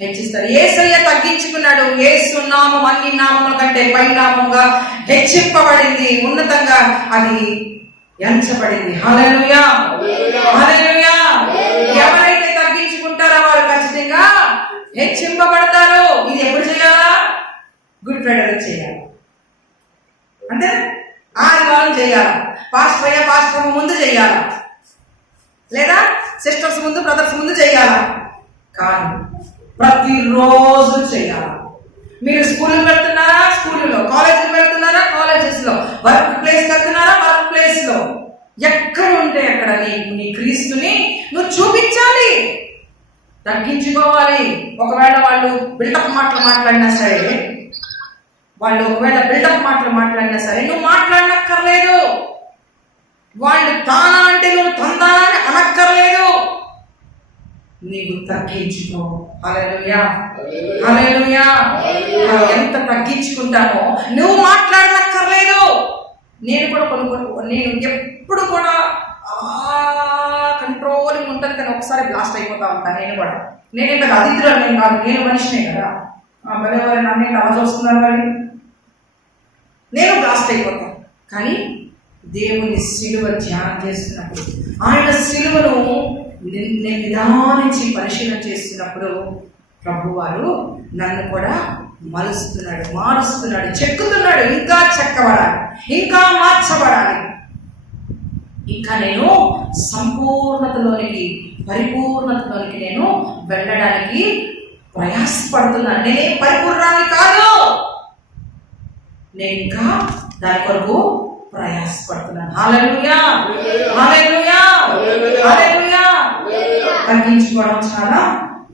హెచ్చిస్తాడు. యేసయ్య తగ్గించుకున్నాడు. యేసు నామం అన్ని నామముల కంటే పై నామముగా హెచ్చింపబడింది, ఉన్నతంగా అది ఎంచబడింది. హల్లెలూయా, హల్లెలూయా. ఎవరైతే తగ్గించుకుంటారో వారు ఖచ్చితంగా హెచ్చింపబడతారు. ఇది ఎప్పుడు చేయాలా? గుడ్ ఫ్రైడే చేయాలి. అంటే ఆదివారం చేయాలా, పాస్టర్ ముందు చేయాలా, లేదా సిస్టర్స్ ముందు బ్రదర్స్ ముందు చేయాలా? కాదు, ప్రతిరోజు చేయాలా. మీరు స్కూల్కి వెళ్తున్నారా, స్కూల్లో, కాలేజీకి వెళ్తున్నారా, కాలేజెస్లో, వర్క్ ప్లేస్కి వెళ్తున్నారా, వర్క్ ప్లేస్లో, ఎక్కడ ఉంటే అక్కడ నీ క్రీస్తుని నువ్వు చూపించాలి, తగ్గించుకోవాలి. ఒకవేళ వాళ్ళు బిల్డప్ మాటలు మాట్లాడినా సరే, నువ్వు మాట్లాడనక్కర్లేదు. వాళ్ళు తానా అంటే నువ్వు తందానా అని అనక్కర్లేదు. నీవు తగ్గించుకో. హల్లెలూయా, హల్లెలూయా. ఎంత తగ్గించుకుంటానో నువ్వు మాట్లాడనక్కర్లేదు. నేను ఎప్పుడు కూడా కంట్రోలింగ్ ఉంటుంది, కానీ ఒకసారి బ్లాస్ట్ అయిపోతా ఉంటాను. నేనే కదా అతిథిలో నేను కాదు, నేను మనిషినే కదా. భలేవారు నన్ను అలా చూస్తున్నారు, మరి నేను బ్లాస్ట్ అయిపోతాను. కానీ దేవుని సిలువ ధ్యానం చేస్తున్నప్పుడు, ఆయన సిలువను నేను నిదానించి పరిశీలన చేస్తున్నప్పుడు ప్రభువారు నన్ను కూడా మారుస్తున్నాడు, చెక్కుతున్నాడు. ఇంకా చెక్కబడాలి, ఇంకా మార్చబడాలి, ఇంకా నేను పరిపూర్ణతలోనికి నేను వెళ్ళడానికి ప్రయాసపడుతున్నాను. నేనే పరిపూర్ణాన్ని కాదు, నేను ఇంకా దాని కొరకు ప్రయాసపడుతున్నాను. హల్లెలూయా, హల్లెలూయా, హల్లెలూయా. తగ్గించుకోవడం చాలా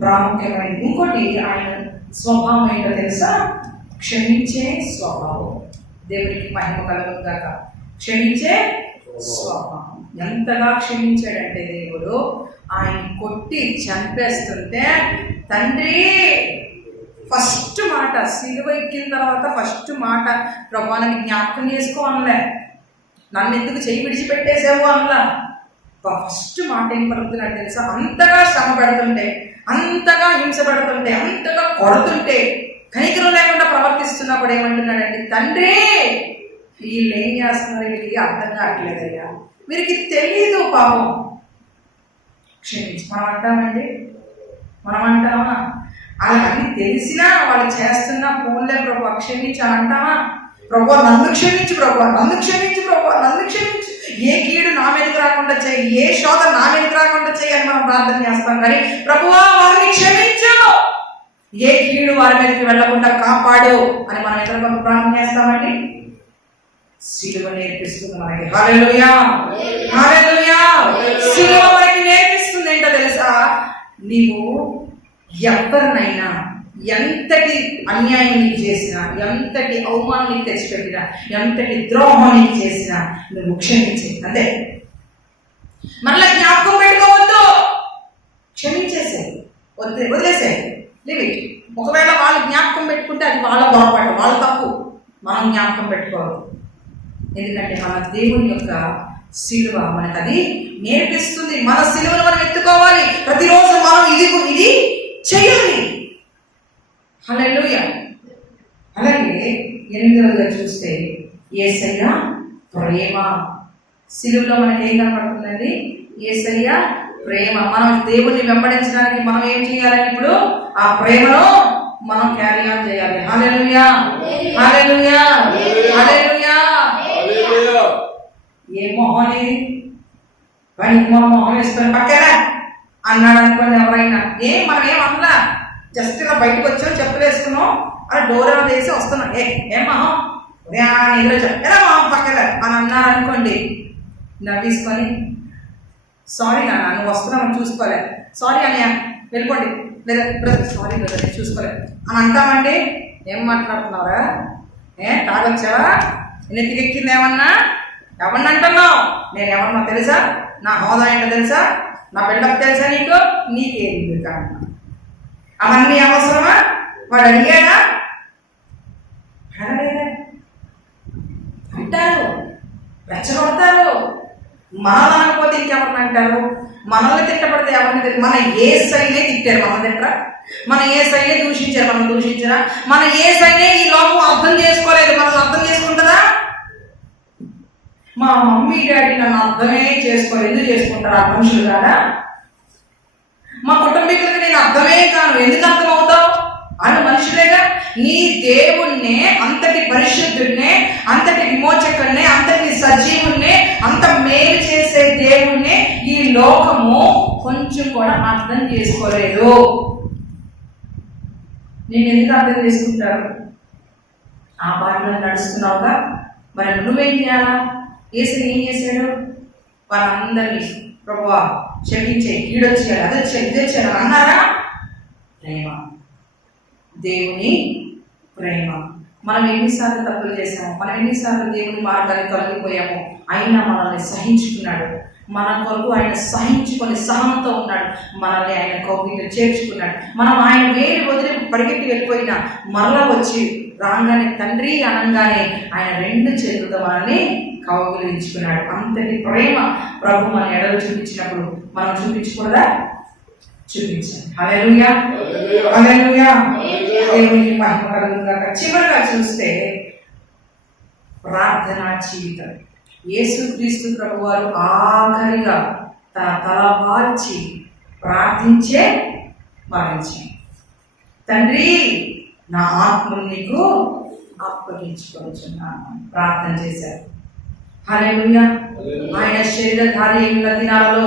ప్రాముఖ్యమైనది. ఇంకోటి ఆయన స్వభావం ఏంటో తెలుసా? క్షమించే స్వభావం. దేవునికి మహిమ కలుగును గాక. క్షమించే స్వభావం. ఎంతగా క్షమించాడంటే దేవుడు, ఆయన కొట్టి చంపేస్తుంటే తండ్రి ఫస్ట్ మాట, సిలువ ఎక్కిన తర్వాత ఫస్ట్ మాట, ప్రభా నన్ను జ్ఞాపకం చేసుకో అనలే, నన్ను ఎందుకు చెయ్యి విడిచిపెట్టేసావు అనలా. ఫస్ట్ మాట ఏం పలుకుతున్నాడు తెలుసా? అంతగా శ్రమ పెడుతుంటే, అంతగా హింస పెడుతుంటే, అంతగా కొడుతుంటే, కనికరం లేకుండా ప్రవర్తిస్తున్నప్పుడు ఏమంటున్నాడంటే, తండ్రి వీళ్ళు ఏం చేస్తున్నారు, వీళ్ళకి అర్థం కావట్లేదయ్యా, వీరికి తెలియదు పాపం, క్షమించి. మనం అంటామా? వాళ్ళకి తెలిసినా వాళ్ళు చేస్తున్నా ఫోన్లే ప్రభు క్షమించి అని అంటామా? ప్రభు నన్ను క్షమించు, నన్ను క్షమించు, ఏ కీడు నా మీదకి రాకుండా చేయి, ఏ శోధ నా మీదకి రాకుండా చేయి అని మనం ప్రార్థన చేస్తాం. కానీ ప్రభువా వారిని క్షమించు, ఏ కీడు వారి మీదకి వెళ్లకుండా కాపాడు అని మనం ఎక్కడ ప్రార్థన చేస్తామండి? సిలువ నేర్పిస్తుంది మనకి. హల్లెలూయా, హల్లెలూయా. సిలువ మనకి నేర్పిస్తుంది ఏంటో తెలుసా? నీవు ఎవరినైనా ఎంతటి అన్యాయం నీకు చేసినా, ఎంతటి అవమానం నీకు తెచ్చిపెట్టినా, ఎంతటి ద్రోహం నీకు చేసినా నువ్వు క్షమించే, అంతే. మరలా జ్ఞాపకం పెట్టుకోవద్దు, క్షమించేసేది, వదిలేసేది, లిమిట్. ఒకవేళ వాళ్ళు జ్ఞాపకం పెట్టుకుంటే అది వాళ్ళ పొరపాటు, వాళ్ళ తప్పు. మనం జ్ఞాపకం పెట్టుకోవద్దు, ఎందుకంటే మన దేవుని యొక్క సిలువ మనకు అది నేర్పిస్తుంది. మన సిలువను మనం ఎత్తుకోవాలి ప్రతిరోజు, మనం ఇది చేయాలి. హల్లెలూయా. అలాగే 8వ చూస్తే యేసయ్య ప్రేమ. సిలువలో మనకి ఏం కనపడుతుందండి? యేసయ్య ప్రేమ. మనం దేవుణ్ణి వెంబడించడానికి మనం ఏం చేయాలని? ఇప్పుడు ఆ ప్రేమను మనం క్యారీ ఆన్ చేయాలి. హల్లెలూయా, హల్లెలూయా, హల్లెలూయా. ఏ మొహం అనేది? వాడికి మొహం వేసుకొని పక్కనే అన్నాడు అనుకోండి ఎవరైనా, మనం ఏమన్నా, జస్ట్ ఇలా బయటకు వచ్చాం, చెప్పులు వేసుకున్నాం, అలా డోర్ ఏమో వేసి వస్తున్నాం, ఏం మొహం నిద్ర ఎలా మొహం పక్కన అని అన్నారు అనుకోండి, నవ్వేసుకొని సారీ నాన్న నువ్వు వస్తున్నావు చూసుకోలేదు, సారీ అన్నయ్య వెళ్ళిపోండి, లేదా బ్రదర్ సారీ బ్రదర్ నేను చూసుకోలేదు అని అంటామండి. ఏం మాట్లాడుతున్నారా? తాగొచ్చావా? నెత్తికెక్కింది ఏమన్నా? ఎవరిని అంటున్నావు? నేను ఎవరన్నా తెలుసా? నా హోదా ఏంటో తెలుసా? నా బిల్డప్ తెలుసా నీకు? నీకేంది కాదు, అవన్నీ అవసరమా? వాడు అడిగాడా? అడగలేదా? అంటారు, రెచ్చగొడతారు. మనల్ని అనకపోతే ఇంకెవరిని అంటారు? మనల్ని తిట్టబడితే ఎవరిని తిట్టారు? మన యేసయ్యనే తిట్టారు, మనం తిట్టరా? మన యేసయ్యనే దూషించారు, మనం దూషించరా? మన యేసయ్యనే ఈ లోకం అర్థం చేసుకోలేదు, మనల్ని అర్థం చేసుకుంటారా? మా మమ్మీ డాడీ నన్ను అర్థమే చేసుకోలేదు, ఎందుకు చేసుకుంటారు? ఆ మనుషులు కాదా? మా కుటుంబీకులకి నేను అర్థమే కాను, ఎందుకు అర్థం అవుతావు? వాళ్ళు మనుషులేగా. నీ దేవుణ్ణే, అంతటి పరిశుద్ధుణ్ణే, అంతటి విమోచకుణ్ణే, అంతటి సజీవుణ్ణే, అంత మేలు చేసే దేవుణ్ణే ఈ లోకము కొంచెం కూడా అర్థం చేసుకోలేదు. నేను ఎందుకు అర్థం చేసుకుంటారు? ఆ బాటలో నడుస్తున్నావుగా, మరి నువ్వేం చేయాలా? యేసు ఏం చేశాడు? వాళ్ళందరినీ ప్రభువా క్షమించే, కీడొచ్చాడు, అది వచ్చాడు, ఇది వచ్చాడు అన్నారా? ప్రేమ, దేవుని ప్రేమ. మనం ఎన్నిసార్లు తప్పులు చేశాము, మనం ఎన్నిసార్లు దేవుని మార్గాన్ని తొలగిపోయాము, అయినా మనల్ని సహించుకున్నాడు. మన కొరకు ఆయన సహించుకొని సహనంతో ఉన్నాడు. మనల్ని ఆయన కౌగిలిలో చేర్చుకున్నాడు. మనం ఆయన వేలు వదిలి పరిగెత్తి వెళ్ళిపోయినా మరలా వచ్చి రాగానే తండ్రి అనగానే ఆయన 2 చేతులతో మనల్ని కౌగిలించుకున్నాడు. అంతటి ప్రేమ ప్రభు మన ఎడలు చూపించినప్పుడు మనం చూపించకూడదా? చూపించాలి. హల్లెలూయా, హల్లెలూయా, దేవునికి మహిమ కలుగుగాక. చివరిగా చూస్తే ప్రార్థనా జీవితం. యేసుక్రీస్తు ప్రభు వారు ఆఖరిగా తన తల వాల్చి ప్రార్థించే మరణించాడు. తండ్రి, నా ఆత్మను నీకు అప్పగించుకొనుచున్నాను ప్రార్థన చేశారు. హల్లెలూయా. ఆయన శరీరధారి అయిన దినాలలో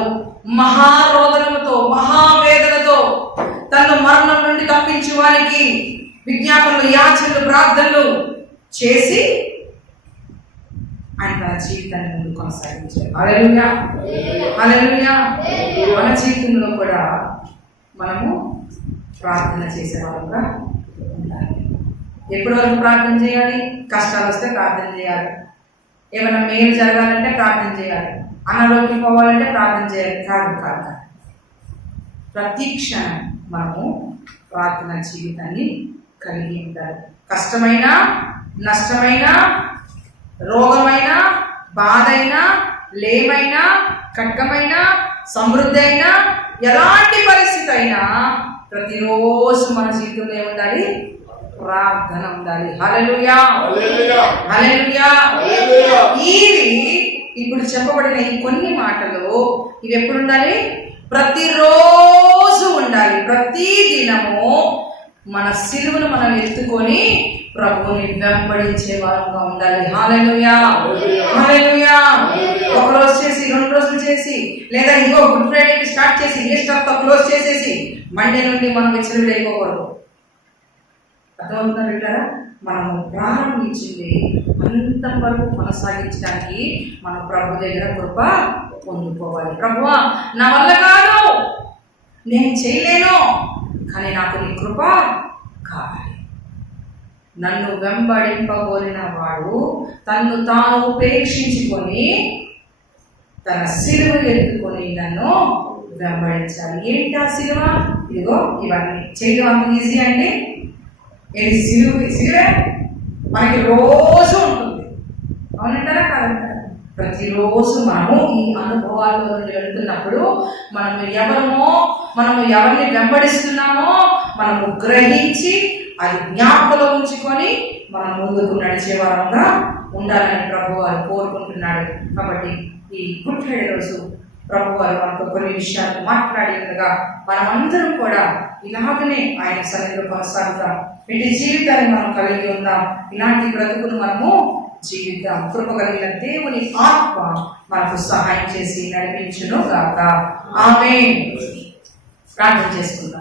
మహారోదనముతో, మహావేదనతో తను మరణం నుండి తప్పించువానికి విజ్ఞాపనలు, యాచనలు, ప్రార్థనలు చేసి ఆయన తన జీవితాన్ని ముందు కొనసాగించారు. హల్లెలూయా, హల్లెలూయా. మన జీవితంలో కూడా మనము ప్రార్థన చేసేవాళ్ళుగా ఉండాలి. ఎప్పటి వరకు ప్రార్థన చేయాలి? కష్టాలు వస్తే ప్రార్థన చేయాలి. ఏమైనా మేలు జరగాలంటే ప్రార్థన చేయాలి. అనారోగ్యం పోవాలంటే ప్రార్థన చేయాలి. కాదు, ప్రతి క్షణం మనము ప్రార్థన జీవితాన్ని కలిగి ఉండాలి. కష్టమైన, నష్టమైన, రోగమైన, బాధైనా, లేమైనా, ఖడ్గమైన, సమృద్ధి అయినా, ఎలాంటి పరిస్థితి అయినా ప్రతిరోజు మన జీవితంలో ఏముండాలి? ప్రార్థన ఉండాలి. హల్లెలూయా, హల్లెలూయా. ఇవి ఇప్పుడు చెప్పబడిన ఈ కొన్ని మాటలు ఇవి ఎప్పుడు ఉండాలి? ప్రతిరోజు ఉండాలి. ప్రతి దినము మన సిలువను మనం ఎత్తుకొని ప్రభువుని వెంబడించే వారంగా ఉండాలి. హల్లెలూయా, హల్లెలూయా. ఒక రోజు చేసి 2 రోజులు చేసి, లేదా ఇంకో గుడ్ ఫ్రైడేకి స్టార్ట్ చేసి ఈస్టర్తో క్లోజ్ చేసేసి మండే నుండి మనం విచ్చలవిడైపోకూడదు. అర్థమవుతుందా బిడ్డలారా? మనము ప్రారంభించింది అంతం వరకు కొనసాగించడానికి మనం ప్రభు దగ్గర కృప పొందుకోవాలి. ప్రభువా, నా వల్ల కాదు, నేను చేయలేను, కానీ నాకు నీ కృప కావాలి. నన్ను వెంబడింపబోలిన వాడు తన్ను తాను ఉపేక్షించుకొని తన సిలువ ఎత్తుకొని నన్ను వెంబడించాలి. ఏంటి ఆ సిలువ? ఇదిగో ఇవన్నీ చేయడం అంత ఈజీ అండి. ఇది సిలువే మనకి రోజు ఉంటుంది. అవునంటారా? కాదంటారా? ప్రతిరోజు మనము ఈ అనుభవాల్లో నుండి వెళ్తున్నప్పుడు మనము ఎవరిని వెంబడిస్తున్నామో మనము గ్రహించి అది జ్ఞాపకలో ఉంచుకొని మనం ముందుకు నడిచే వారంగా ఉండాలని ప్రభు వారు కోరుకుంటున్నాడు. కాబట్టి ఈ గుడ్ ఫ్రైడే రోజు ప్రభు వారు మనతో కొన్ని విషయాలు మాట్లాడేందుగా మనమందరం కూడా ఇలాగనే ఆయన సన్నిధిలో కొనసాగుతాం. ఇటు జీవితాన్ని మనం కలిగి ఉందాం. ఇలాంటి బ్రతుకును మనము జీవిద్దాం. కృప కలిగిన దేవుని ఆత్మ మనకు సహాయం చేసి నడిపించును గాక. ఆమేన్. ప్రార్థన చేసుకుందాం.